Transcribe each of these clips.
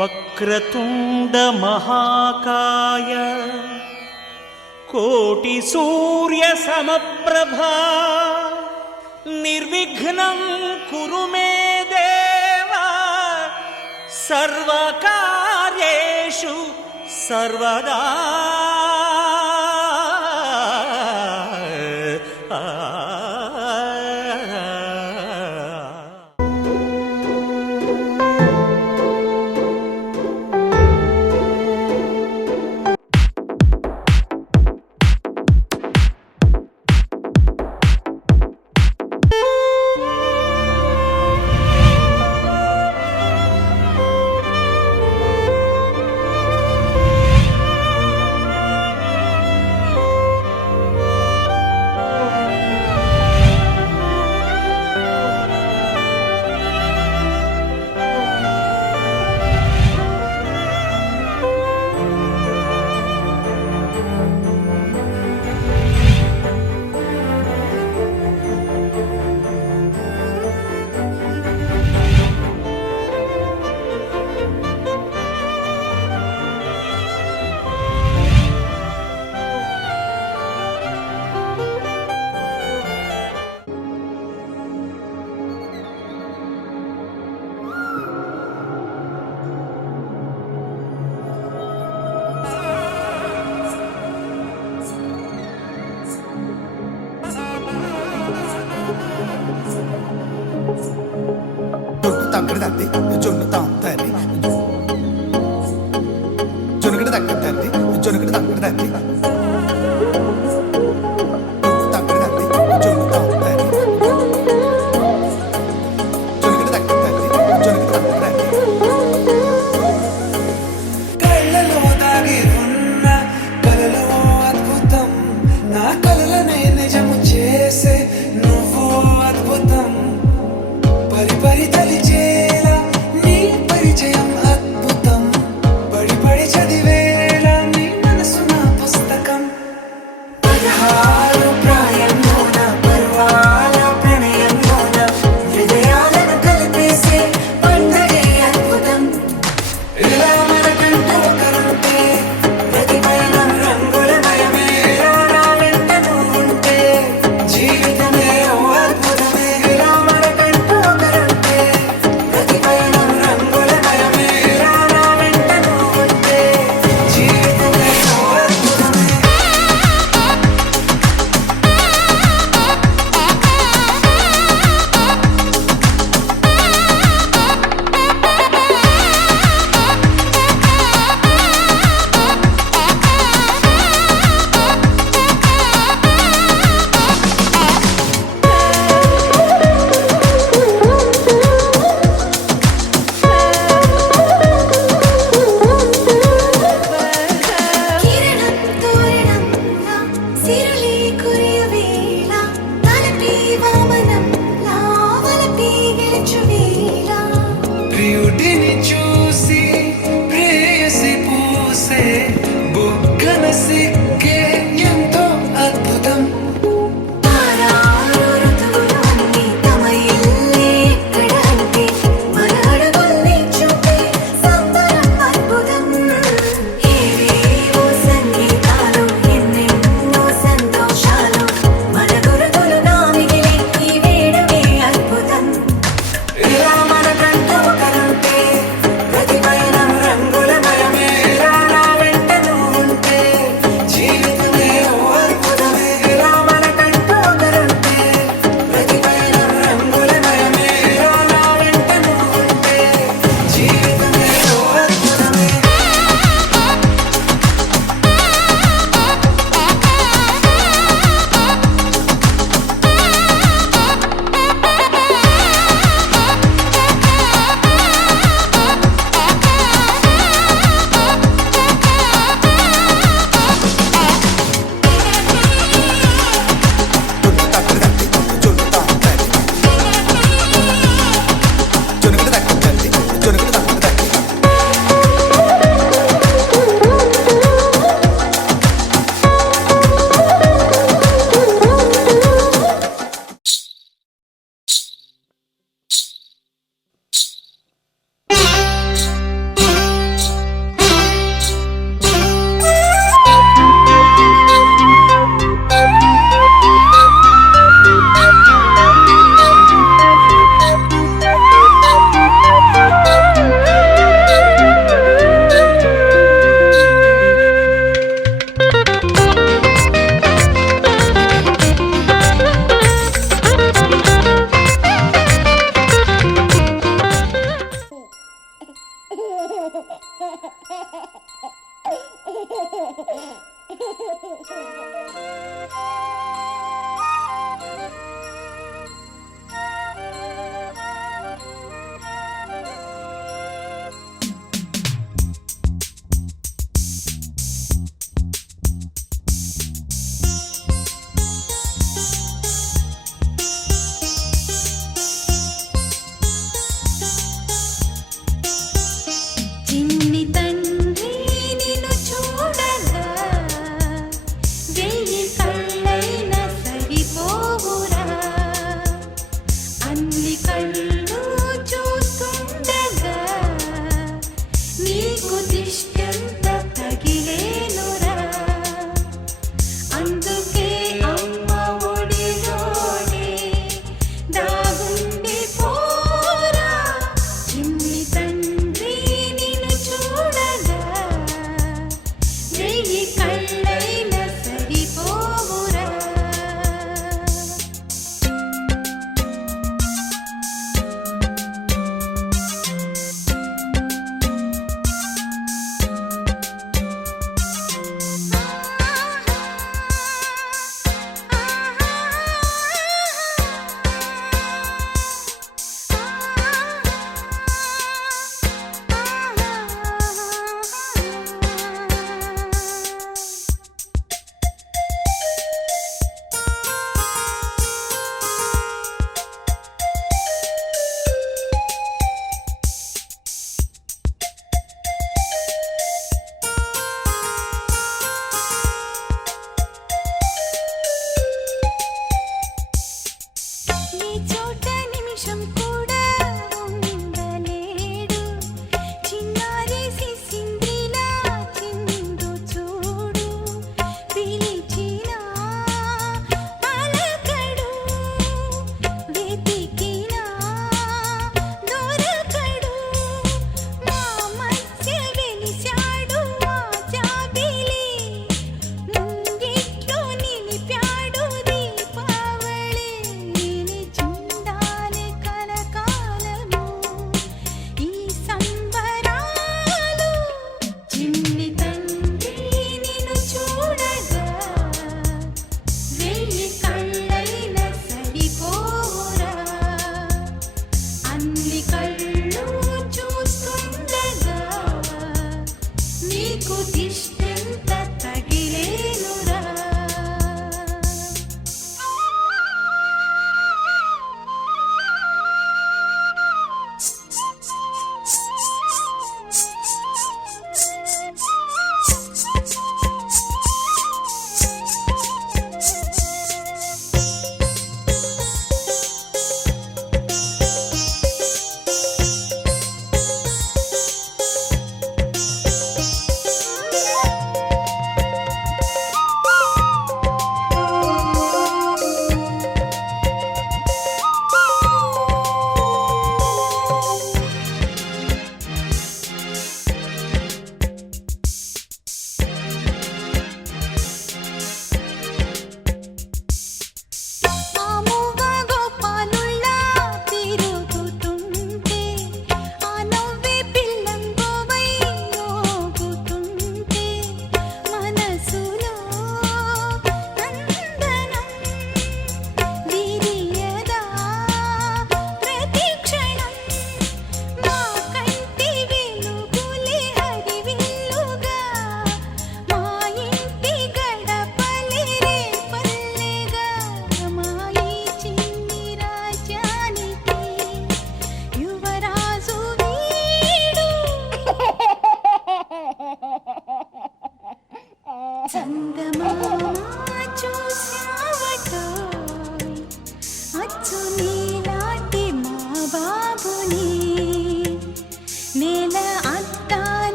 వక్రతుండ మహాకాయ కోటి సూర్య సమప్రభా నిర్విఘ్నం కురు మే దేవ సర్వకార్యేషు సర్వదా.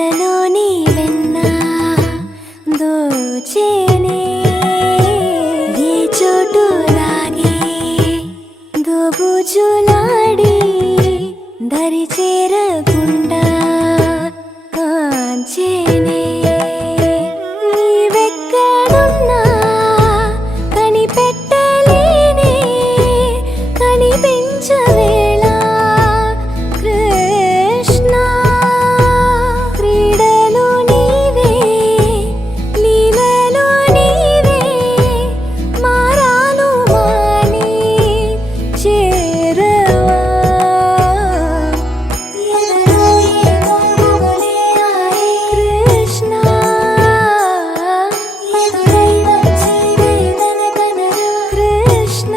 ఎదలోని వెన్న దోచేనే ఏ చోటు లాగే దోబుజులాడి దరి చేరకుండా కాంచేనే నీవెక్కడున్నా కనిపెట్టలేనే కనిపించవేళ కృష్ణ క్రీడలు నీవే లీలలు నీవే మారాను మాని చేరవా కృష్ణ కృష్ణ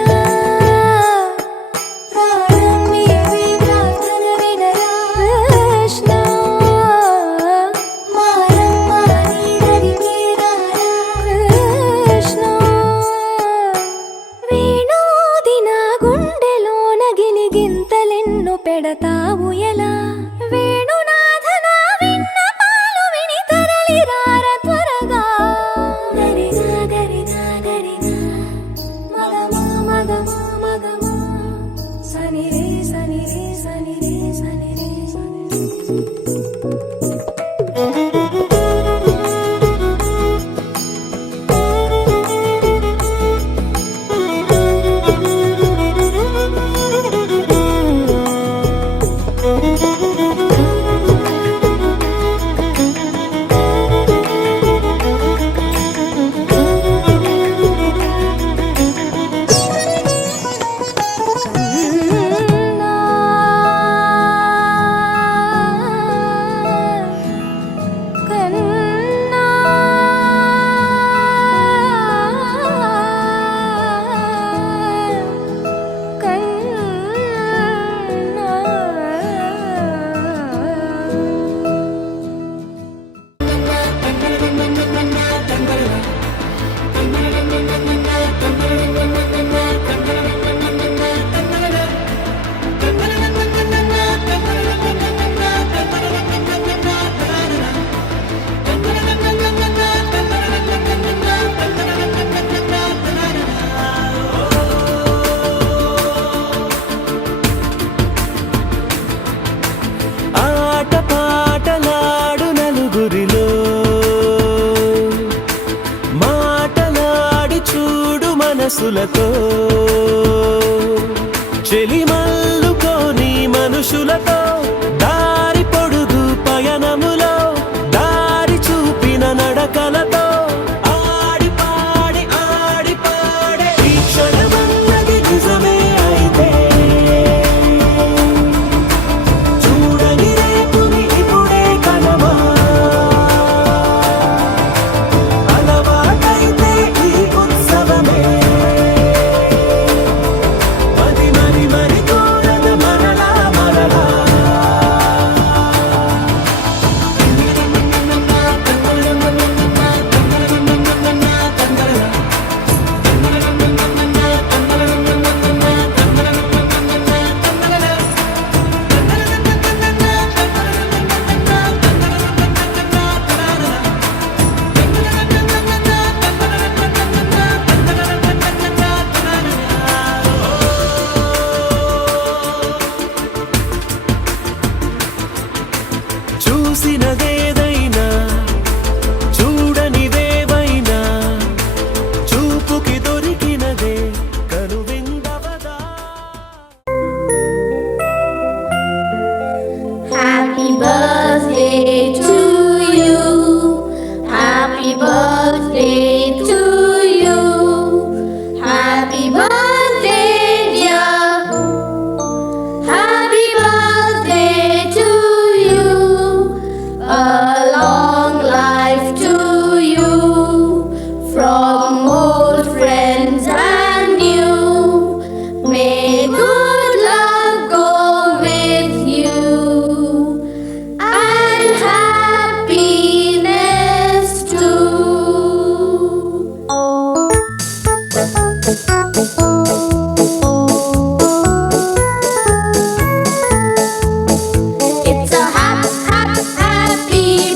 ప్రాణం నీవే ప్రార్థన వినరా కృష్ణ మారమ్మ నీ దరికి రారా కృష్ణ వేణోది నా గుండెలోన గిలిగింతలెన్ను పెడతావు ఎలా వేణునాథ నా విన్నపాలు విని తరలి రార త్వరగా గరిగా గరిగా గరిగా మగమా మగమా మగమా సని రే సని రే సని రే సని రే సని కన్నా ఆట పాటలాడు నలుగురిలో మాటలాడి చూడు మనసులతో చెలిమల్లుకోని మనుషులతో దారి పొడుగు పయనములో దారి చూపిన నడకలతో ఆడి పాడి ఈ క్షణమన్నది నిజమే అయితే చూడని రేపుని ఇప్పుడే కనమా అలవాటైతే ఈ ఉత్సవమే మరి కోరద మరలా మరలా చూసినదేదైనా చూడనివేవైనా చూపుకి దొరికినదే కనువిందవదా. Happy birthday to you. Happy birthday to you. Happy birthday, dear. Happy birthday to you. A long life to you. From old friends and new. May good luck go with you. And happiness too. It's a happy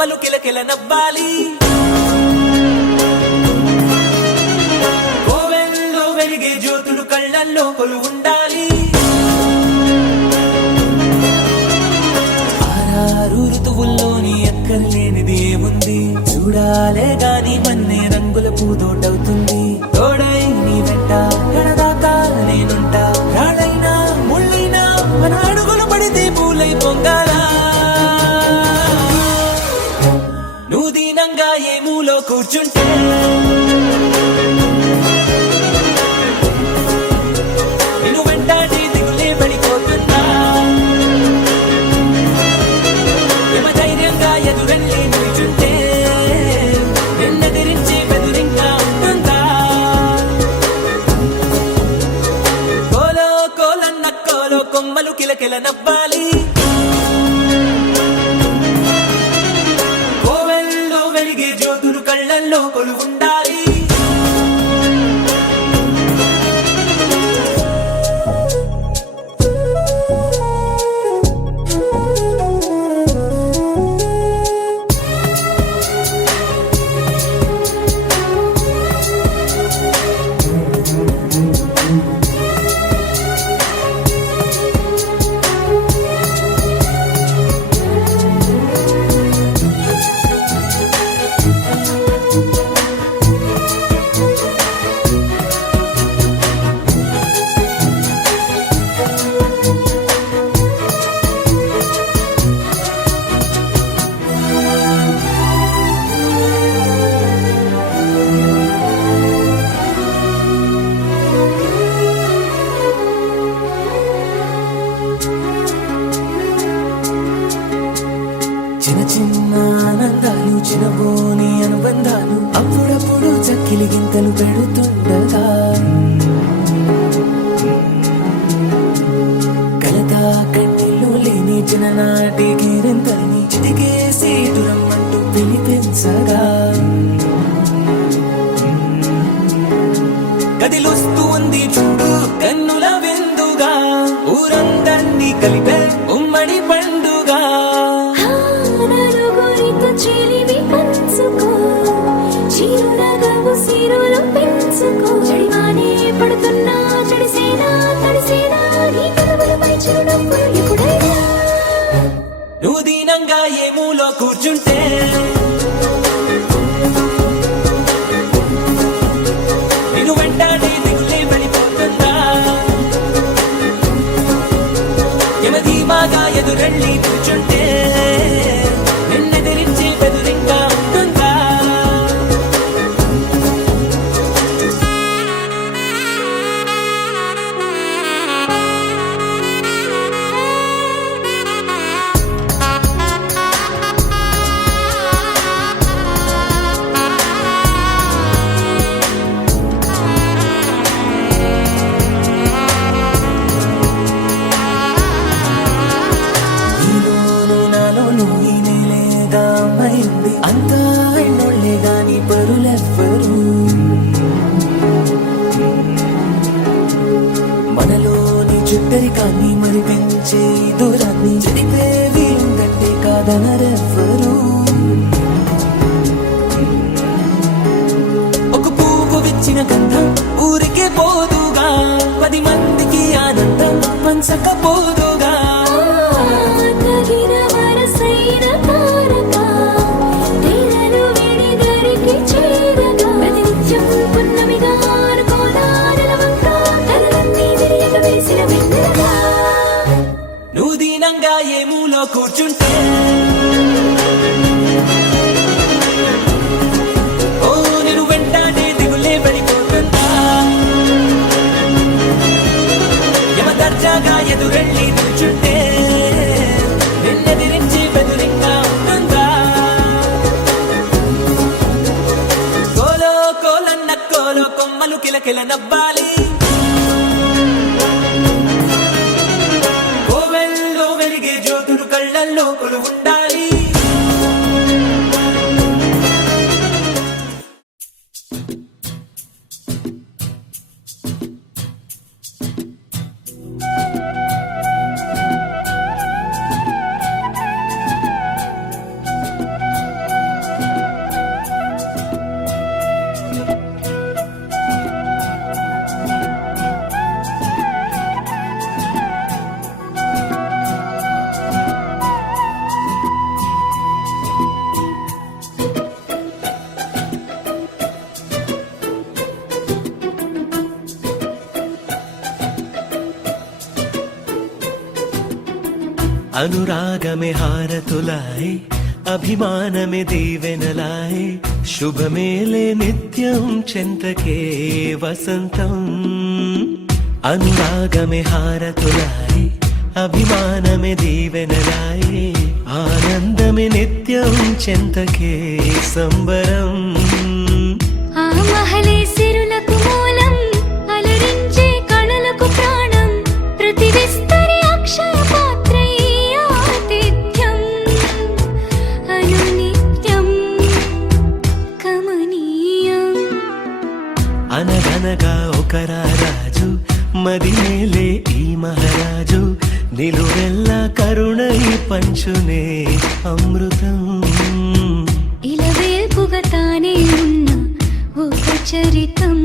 కొమ్మలు కిలకిల నవ్వాలి. కోవెల్లో వెలిగే జ్యోతులు కళ్ళల్లో కొలువుండాలి. ఆరు ఋతువుల్లోని ఎక్కర్లేనిది ఏముంది, చూడాలే గాని మన్నే రంగుల పూతోటవుతుంది. తోడై నీ వెంట గడదాకా నేనుంటా, రాళ్ళైనా ముళ్ళైనా మన అడుగులు పడితే పూలై పొంగాలా. నువ్వు దీనంగా ఏ మూలో కూర్చుంటే నిన్ను వెంటాడి దిగులే పడిపోతుందా. ధైర్యంగా ఎదురెళ్ళి నిల్చుంటే నిన్నెదిరించే బెదురింకా ఉంటుందా. కోలో కోలన్న కోలో కొమ్మలు కిలకిల నవ్వాలి. కోవెల్లో వెలిగే జ్యోతులు కళ్ళల్లో కొలువుండాలి. చిన్న చిన్న ఆనందాలు, చిన్నబోని అనుబంధాలు అప్పుడప్పుడు చక్కిలి గింతలు పెడుతుండగా, కలతా కన్నీళ్ళు లేని చిన్ననాటి గిరింతల్ని చిటికేసి దురమ్మంటూ పిలిపించగా, కదిలొస్తూ ఉంది చూడు కన్నుల విందుగా, ఊరందర్నీ కలిపే ఉమ్మడి పండుగ. నలుగురితో చెలివి పంచుకో, చిరునగవు సిరులు పెంచుకో. చెడివానే పడుతున్నా చెడిసేనా తడిసేనా, నీ కదవులపై చిరునవ్వులు ఎప్పుడైనా. నువ్వు దీనంగా ఏ మూలో కూర్చుంటే నిన్ను వెంటాడి దిగులే పడిపోతుందా. యమధీమాగా ఎదురెళ్ళి కూర్చుంటే నిన్నెదిరించే బెదురింకా ఉంటుందా. అంతా ఎన్నోళ్లే గాని పరులెవ్వరు, మనలోని చుట్టరికాన్ని మరి పెంచే దూరాన్ని చెడిపే వీరుందంటే కాదనరెవ్వరు. ఒక పువ్వు విచ్చిన గంధం ఊరికే పోదుగా, 10 మందికి ఆనందం పంచకపోదుగా. నువ్వు దీనంగా ఏ మూలో కూర్చుంటే ఓ నేను వెంటాడే దిగులే పడిపోతుందా. యమ దర్జాగా ఎదురెళ్ళి నిల్చుంటే నిన్నెదిరించి బెదురింగా ఉంటుందా. కోలో కోలన్న కోలో కొమ్మలు కిలకిల నవ్వాలి. కోవెల్లో వెలిగే జ్యోతులు కళ్ళల్లో కొలువుండాలి. అనురాగమే హారతులాయ్ అభిమానమే దీవెనలాయ్ శుభమేలే నిత్యం చెంతకే వసంతం అనురాగమే హారతులాయ్ అభిమానమే దీవెనలాయ్ ఆనందమే నిత్యం చెంతకే సంబరం ఆ మహలే సిరులకు మూలం అలరించే కళలకు ప్రాణం ప్రతి విస్తరి అక్షయ పాత్రై ఆతిథ్యం అనునిత్యం కమనీయం అనగనగా ఒక రాజు మదినేలే ఈ మహారాజు నిలువెల్లా కరుణై పంచునే అమృతం ఇలవేల్పుగా తానే ఉన్న ఒక చరితం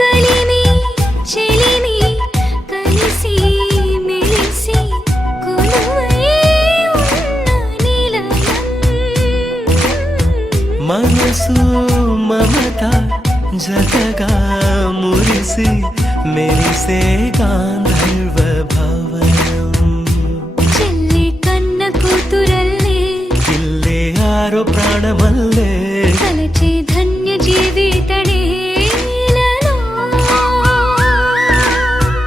కలిమి చెలిమి కలిసి మెలిసి కొలువై ఉన్న నిలయం మనసు మమత జతగా మురిసి మెరిసే గాంధర్వ భవనం చెల్లి కన్న కూతురల్లే ఇల్లే ఆరో ప్రాణమల్లే కలచే ధన్య జీవితడేలలో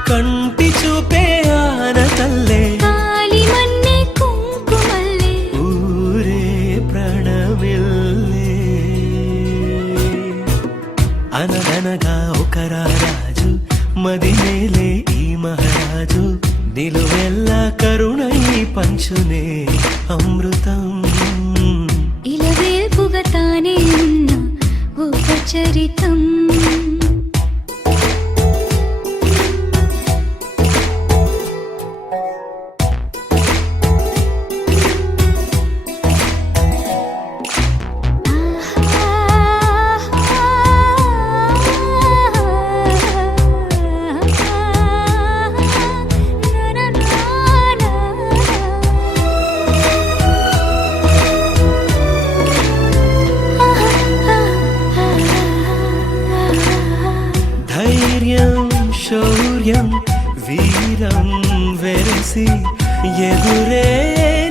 కంటి చూపే ఆనతల్లే కాలి మన్నే కుంకుమల్లే ఊరే ప్రణమిల్లే అనగనగా ఒక రాజు మదినేలే ఈ మహారాజు నిలువెల్లా కరుణై పంచునే అమృతం ఇలవేల్పుగా తానే ఉన్న ఒక చరితం ధైర్యం శౌర్యం వీరం వెరసి ఎదురే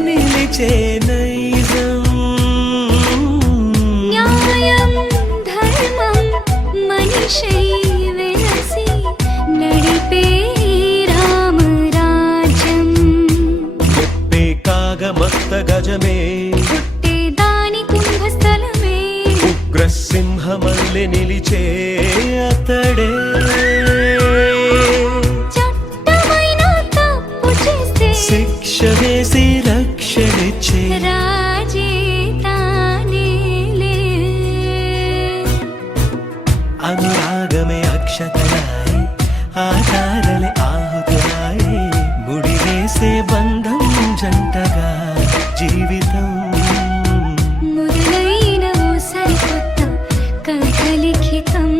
నిలిచే నైజం న్యాయం ధర్మం మనిషై వెలసి నడిపే రామరాజ్యం చెప్పే కాగమత్త గజమే పుట్టే దాని కుంభస్థలమే ఉగ్రసింహమల్లె నిలిచే అతడే చట్టమైన తప్పు చేస్తే శిక్ష వేసి రక్షణిచ్చే రాజే తానేలే అనురాగమే అక్షతలాయి ఆచారలే ఆహుతులాయి ముడి వేసే బంధం జంటగా జీవితం మొదలైన ఓ సరికొత్త కథ లిఖితం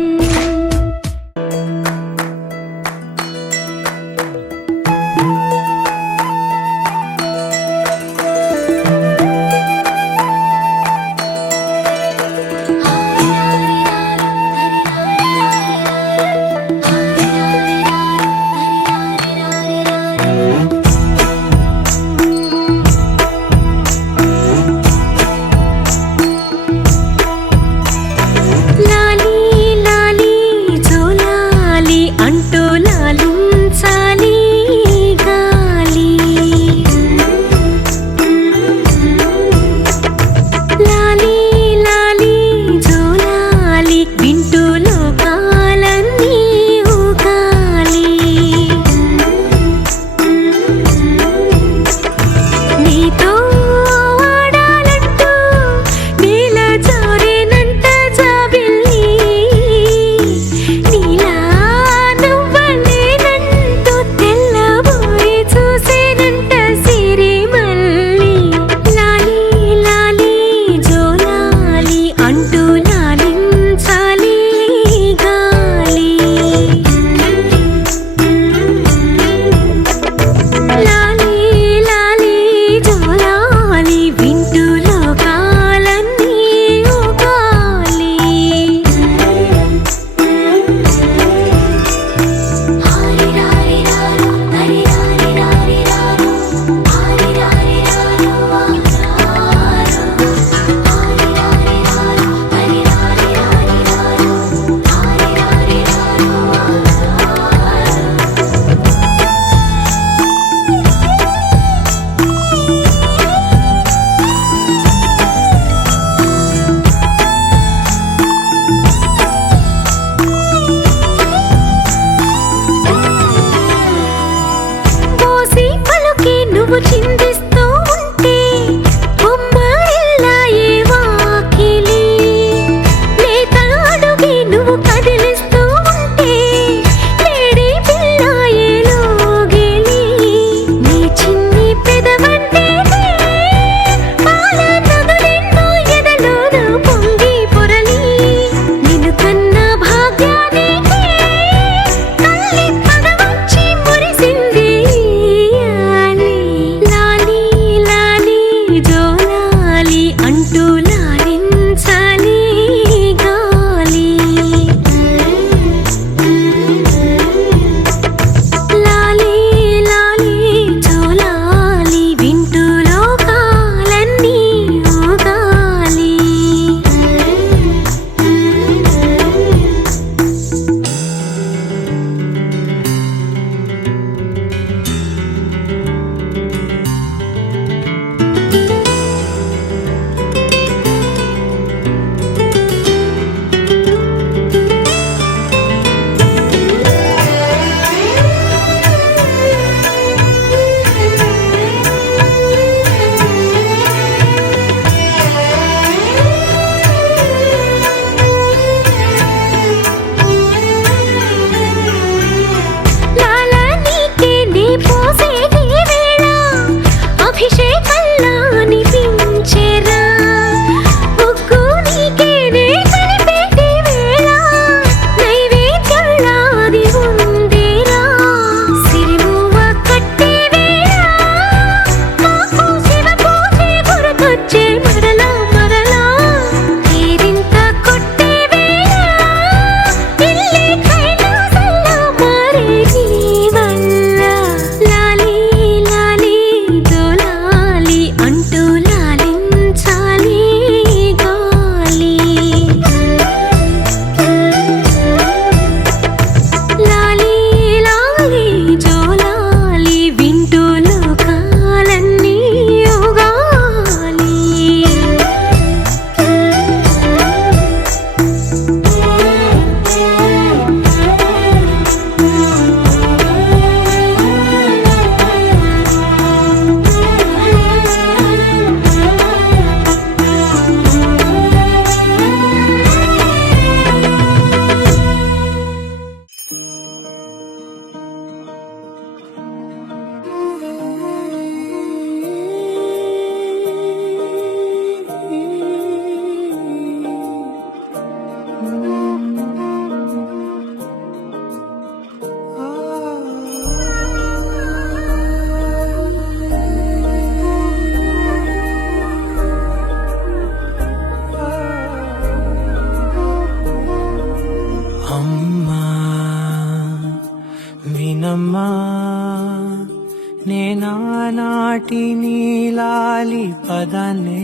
నేనానాటి నీలాలి పదాన్నే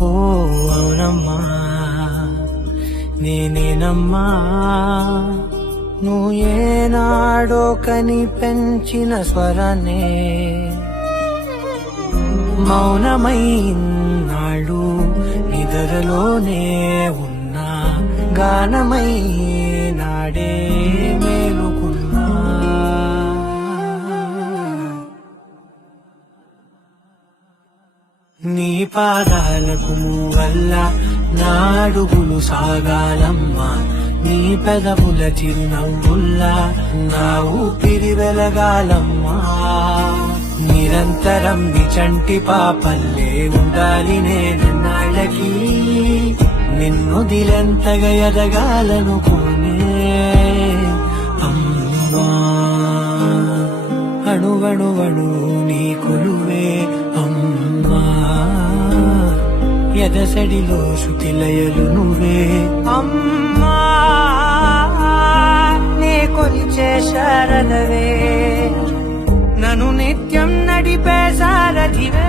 ఓ అవునమ్మా నేనేనమ్మా నువ్వు ఏనాడో కని పెంచిన స్వరాన్నే మౌనమైనాడు నిద్రలోనే ఉన్నా గానమై నాడే మేలుకున్నా నీ పాదాలకు వల్ల నా అడుగులు సాగాలమ్మా నీ పెదవుల చిరునవ్వుల్లా నా ఊపిరి వెలగాలమ్మా నిరంతరం నీ చంటి పాపల్లే ఉండాలి నేను నాళ్ళకి నిన్నొదిలెంతగా ఎదగాలనుకోనే అమ్మా అణువణువణు నీ కొలువే అమ్మా ఎదసడిలో శృతిలయలు నువ్వే అమ్మా నే కొలిచే శారదవే నన్ను నిత్యం నడిపే సారథివే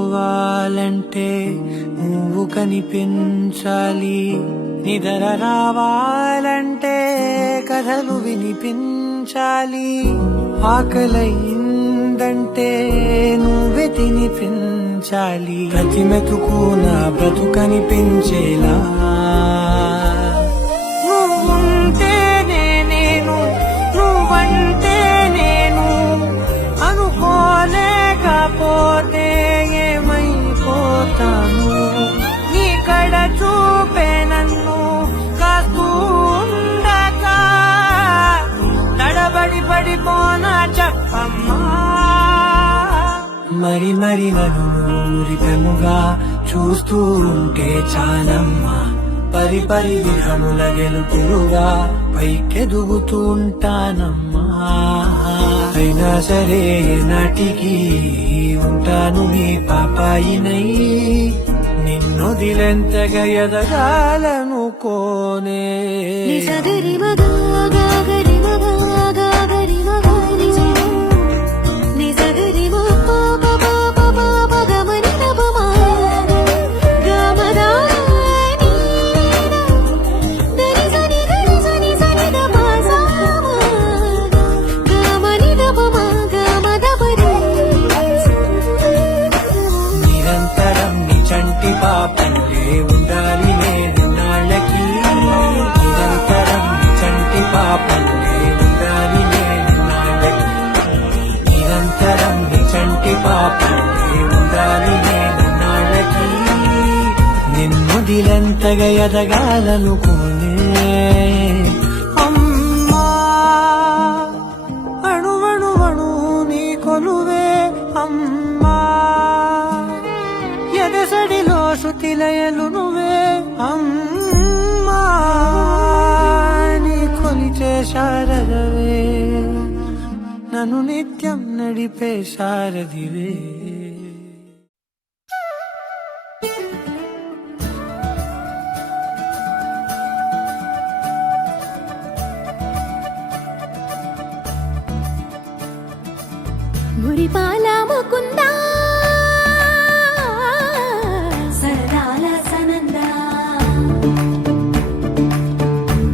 బెదురుపోవాలంటే నువ్వు కనిపించాలి నిద్ర రావాలంటే కథలు వినిపించాలి ఆకలైందంటే నువ్వే తినిపించాలి ప్రతి మెతుకు నా బ్రతుకనిపించేలా నువ్వుంటేనే నేను నువ్వంటే నేను అనుకోలేకపోతే ఏమైపోతాను నీ కడ చూపే నన్ను కాస్తూ ఉండక తడబడి పడిపోనా చెప్పమ్మా మరి మరి నన్ను మురిపెముగా చూస్తూ ఉంటే చాలమ్మా పరి పరి విధముల గెలుపులుగా పైకెదుగుతూ ఉంటానమ్మా అయినా సరే నాటికి ఉంటాను నీ పాపాయినై నిన్నొదిలెంతగా ఎదగాలనుకోనే నిసగరి మగా గాగరి మగా గాగరి మగా నిసగరి మో పాప పాప పాప గమని నబమా గమదా దరి సని దరి దపసా గమని దబమా గమదబరి నిరంతరం నీ చంటి పాపల్లే ఉండాలి నేను నాళ్ళకి నిరంతరం నీ చంటి పాపల్లే ఉండాలి నేను నాళ్ళకి నిరంతరం నీ చంటి పాపల్లే ఉండాలి నేను నాళ్ళకి నిన్నొదిలెంతగా ఎదగాలనుకోనే అమ్మా అణువణువణు నీ కొలువే అమ్మా ఎదసడిలో శృతిలయలు నువ్వే అమ్మా నీ కొలిచే శారదవే నన్ను నిత్యం నడిపే శారదివే మురిపాల ముకుందా సరదాల సనందా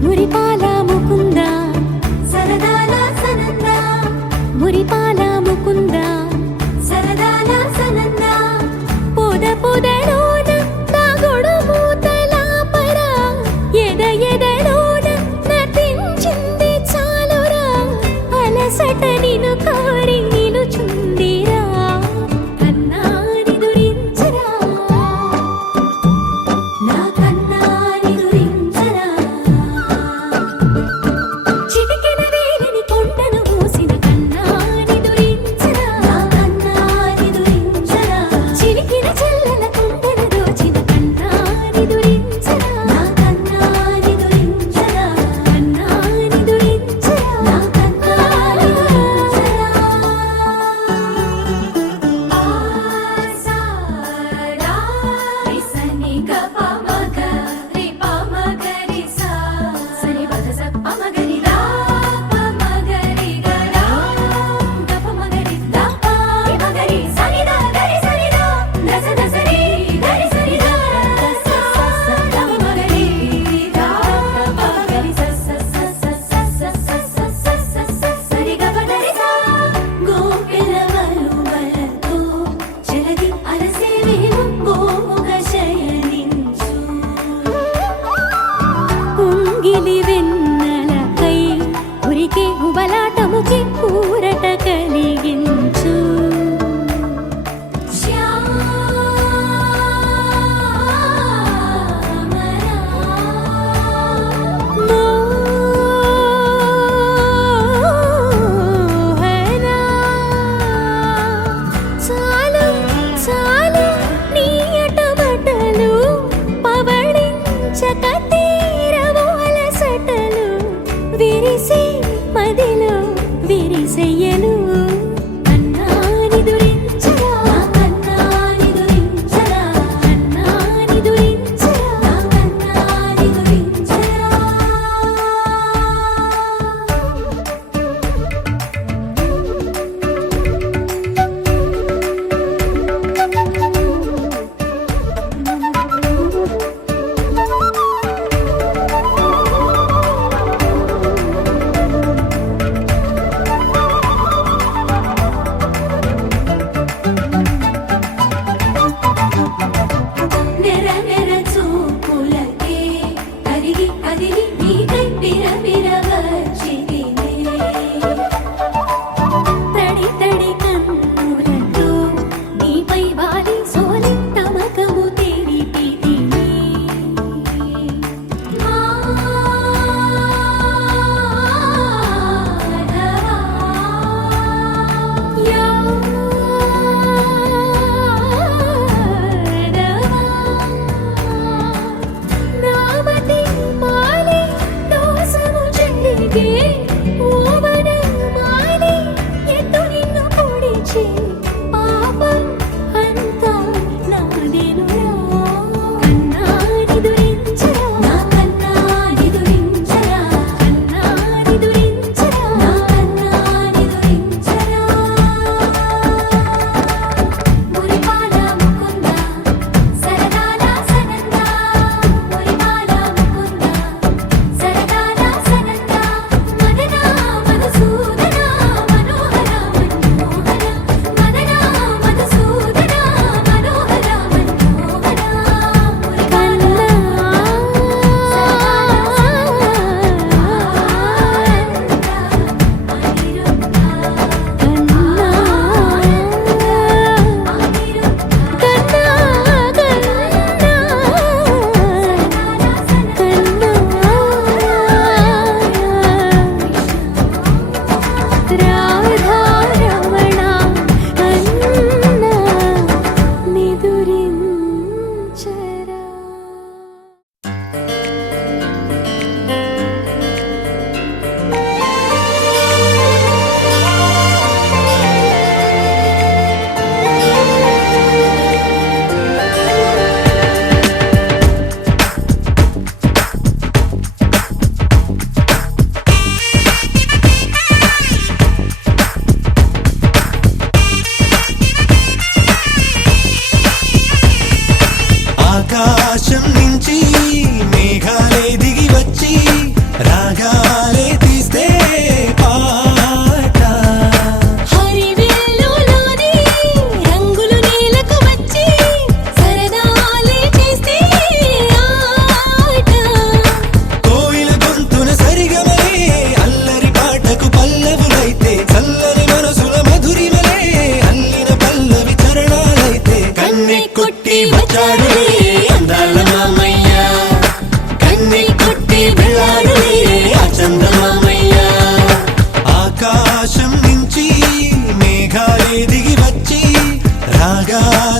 మురిపాల ముకుందా సరదాల సనందా మురిపాల ముకుందా సరదాల సనందా పొద పొదలోన నా గొడు మూతల పర రాగాల